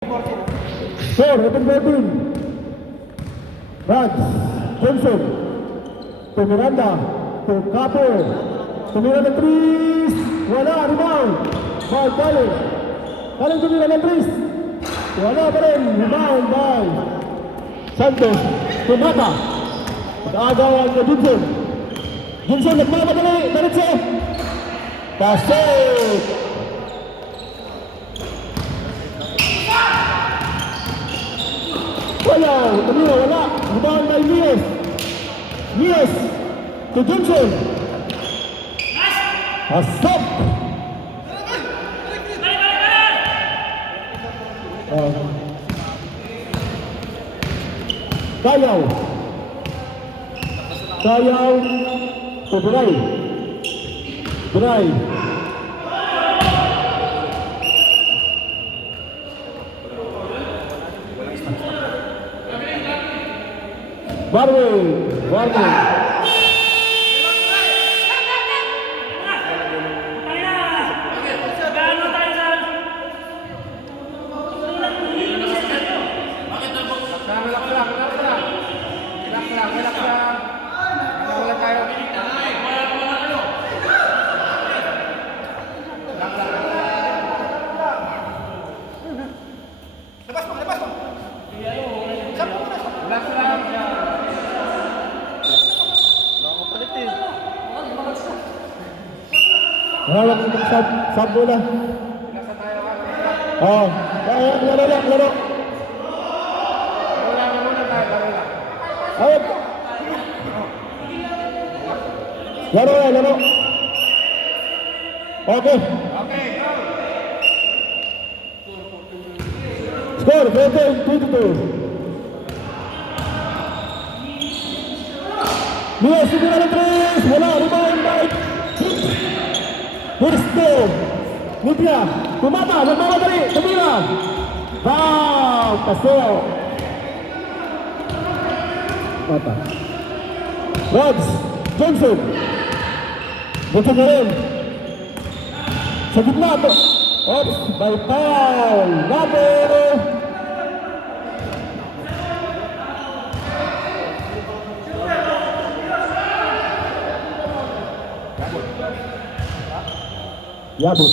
Score, open 14. Raj, Johnson, to Miranda, to Capo, to Miranda Tris, wala, rebound, foul Kaling. Kaling to Miranda Tris, wala pa rin, rebound by Santos, to Mata, pag-aagawan na Johnson. Johnson, nagmamadali, diretso, pasok. Wala, Camilo, wala. Rebound by Mias. Mias to Johnson. Asap. Kayaw. Kayaw to Bray. Bray. Warning. Hawak ng sub bola. Oh, laro. Hawak. Laro. Okay. Score 14-22. Mia segera ng 3. Wala, rebound by Hursto, Nubia, Tumata, nagmamadali, tumira. Foul, pasok. Mata. Rods, Johnson. Johnson na rin. Sa gitna to. Oops, by foul. Number. Yabut.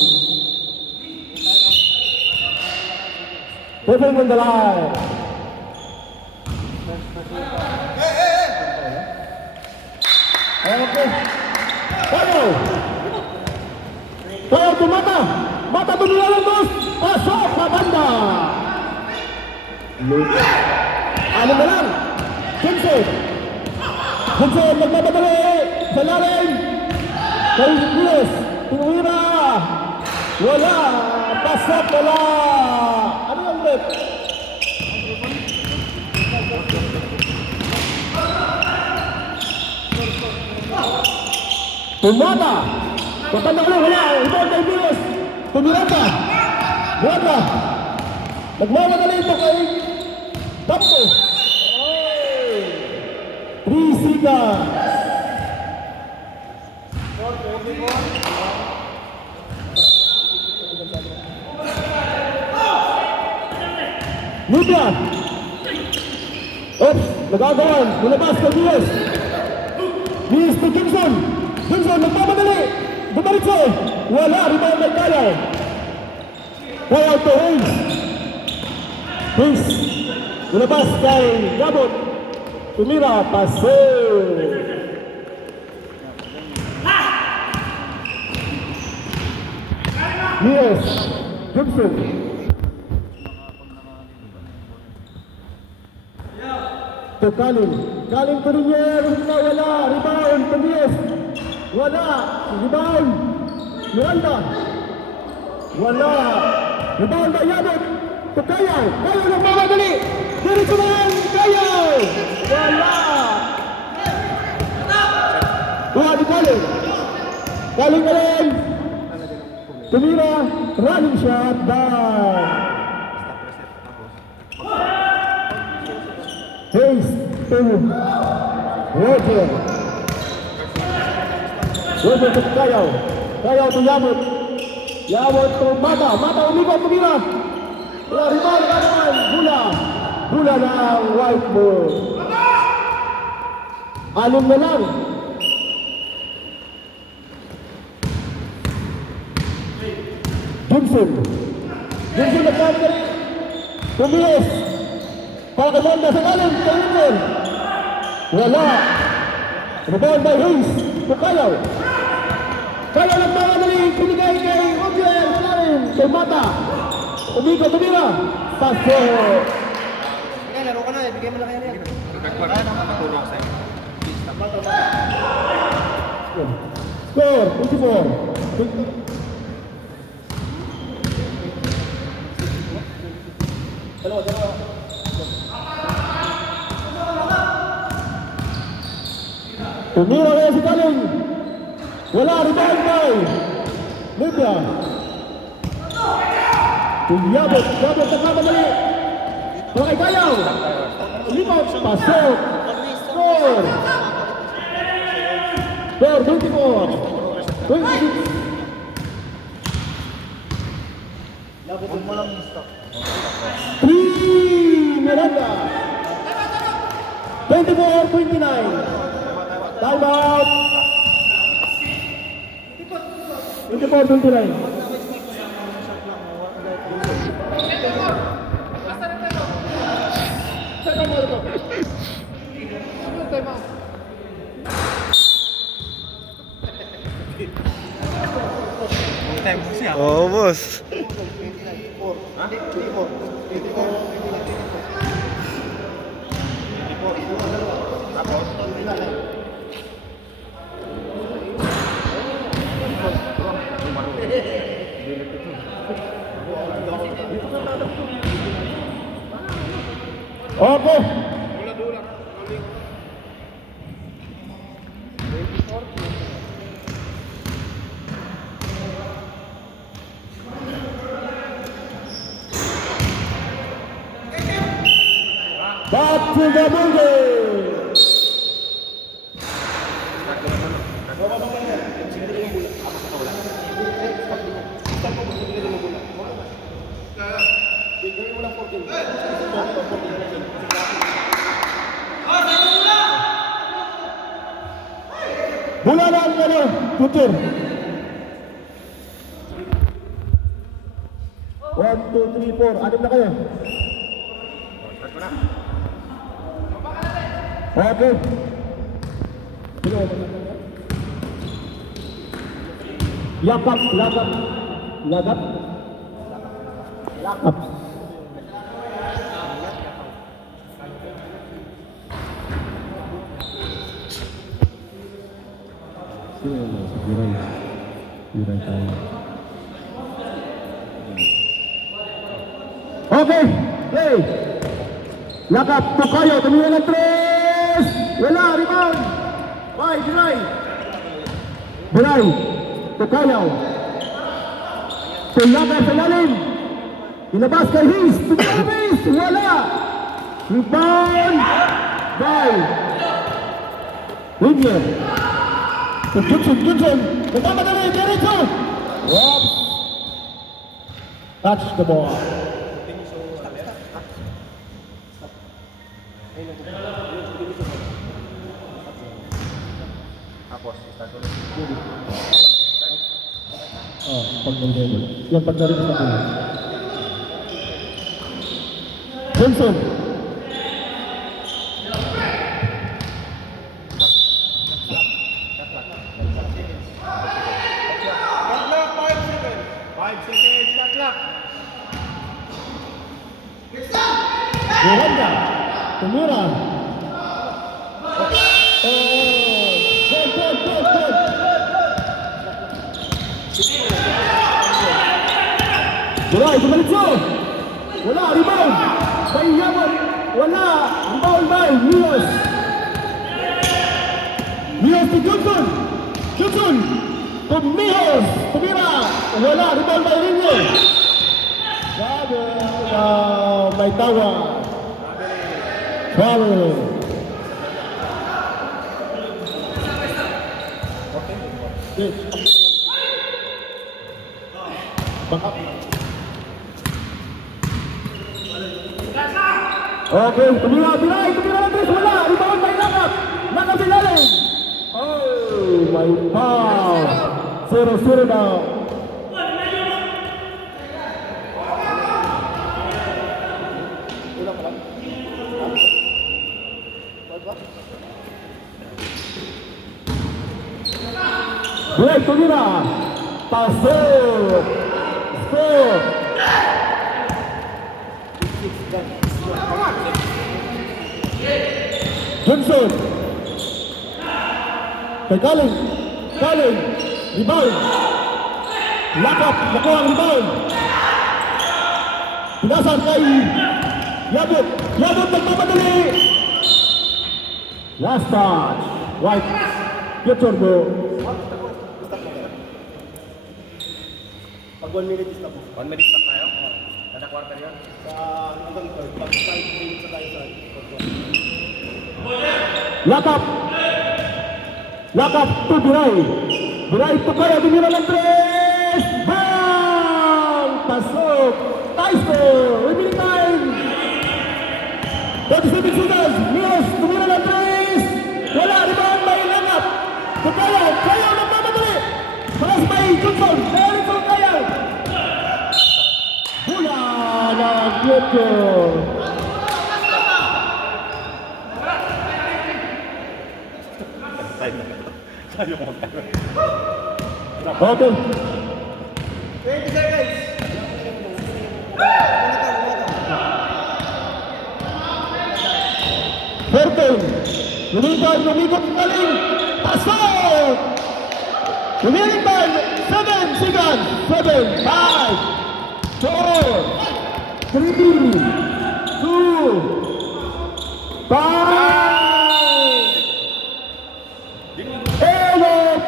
Moving on the line. Okay. Tayo to Mata. Mata to nilalabas. Pasok sa banda. Ano na lang? Johnson. Nagmamadali. Sa lalim. Kay Luis. Tuwira. Wala. Pasok. Wala. Ano yung red? Tumata. Kapanda ko lang. Wala. Ito kay Luis. Tumirata. Buwata. Nagmamadali ito kay Tapos. 3 seconds. Nubia. Oops, nagagawan. Nilabas ka Mias. Mias to Johnson. Johnson, nagmamadali. Bumaritso. Wala, rebound by Kayaw. Kayaw to Hayes. Hayes. Nilabas kay Gabot. Tumira, pase. Mias. Johnson. To Kaling to Rinier, wala, rebound, to Mias, wala, rebound, Miranda, wala, rebound by Yabot, to Kayaw nagmamadali, diretso naman, Kayaw, wala, wala di Kaling ka rin, tumira, running shot, down. Hayes to Roger. Roger to Kayaw to Yabot. Yabot to Mata. Mata umigot, tumira. Wala rebound, wala naman. Bola ng whiteboard. 6 na lang. Johnson nagkamali. Tumilis. Para kay Wanda sa kalim. Kay wala. Rebound by Hayes. Pukayaw. Kaya nagmamadali. Pinigay kay Roger. Kalim. Kay Mata. Umiko, tumira. Paso. Laro ka na, ibigay mo lang yan. Score, 24. Tumira kaya si Kaling. Wala, rebound by Libya. Yabot na kamadali. Okay, Kayaw. Limaw, pasok. Score. Score, 24. 26. Huwag mo lang stop. 3 Miranda. 24-29. Time out. 24-29. Oo, boss. Okay. Back to the building. Bola lang ano, tutur. 1, 2, 3, 4. Anim na kayo. Okay. Lakap. Okay, play. Lakap, Tokayo, tumingin ng 3. Wala, rebound. Bye, Biray, Tokayo. Tulakap sa lalim. Inabas kay Hayes, tumingin, wala. Rebound. Bye. Linya. Johnson. Pertama kali, Jericho. Whoops. Touch the ball. Pag-level. Yung pag-level sa kanya. Johnson. Miranda. Tumira. Good. Biray, tumalikso. Wala, rebound. Bay Yamon. Wala, rebound by Mios. To Johnson. To Mios. Tumira. Wala, rebound by Ringo. Grabe, may tawa. Travel. Back up. Okay, tumira ng tres, wala. Rebound by Lakap. Lakap ilalim. Oh, my foul. 0-0 na. Ulang pa lang. Ba? Break, tumira. Pasok. Score. Johnson. Kay Kaling. Kaling. Rebound. Lakap. Nakuha ang rebound. Pinasan kay Yabut. Yabut nagmamadali. Last touch. White. Future go. Pag 1 minute stop mo. 1 minute stop tayo? Kada quarter yun? Sa hanggang third. Pag 5 minutes na tayo sa Lakap. Lakap to Biray. Biray to kaya tumira ng tres. Bang! Pasok. Tie score. Remaining time. 37 seconds. Nios tumira ng tres. Wala. Rebound by Lakap. To kaya. Kaya nagmamadali. Pass by Johnson. Meron to kaya. Hula na future. Okay. 20 seconds! Bertel. Lumikot galing. Pasok! Remaining time, 7 seconds. 7, 5, 4, 3,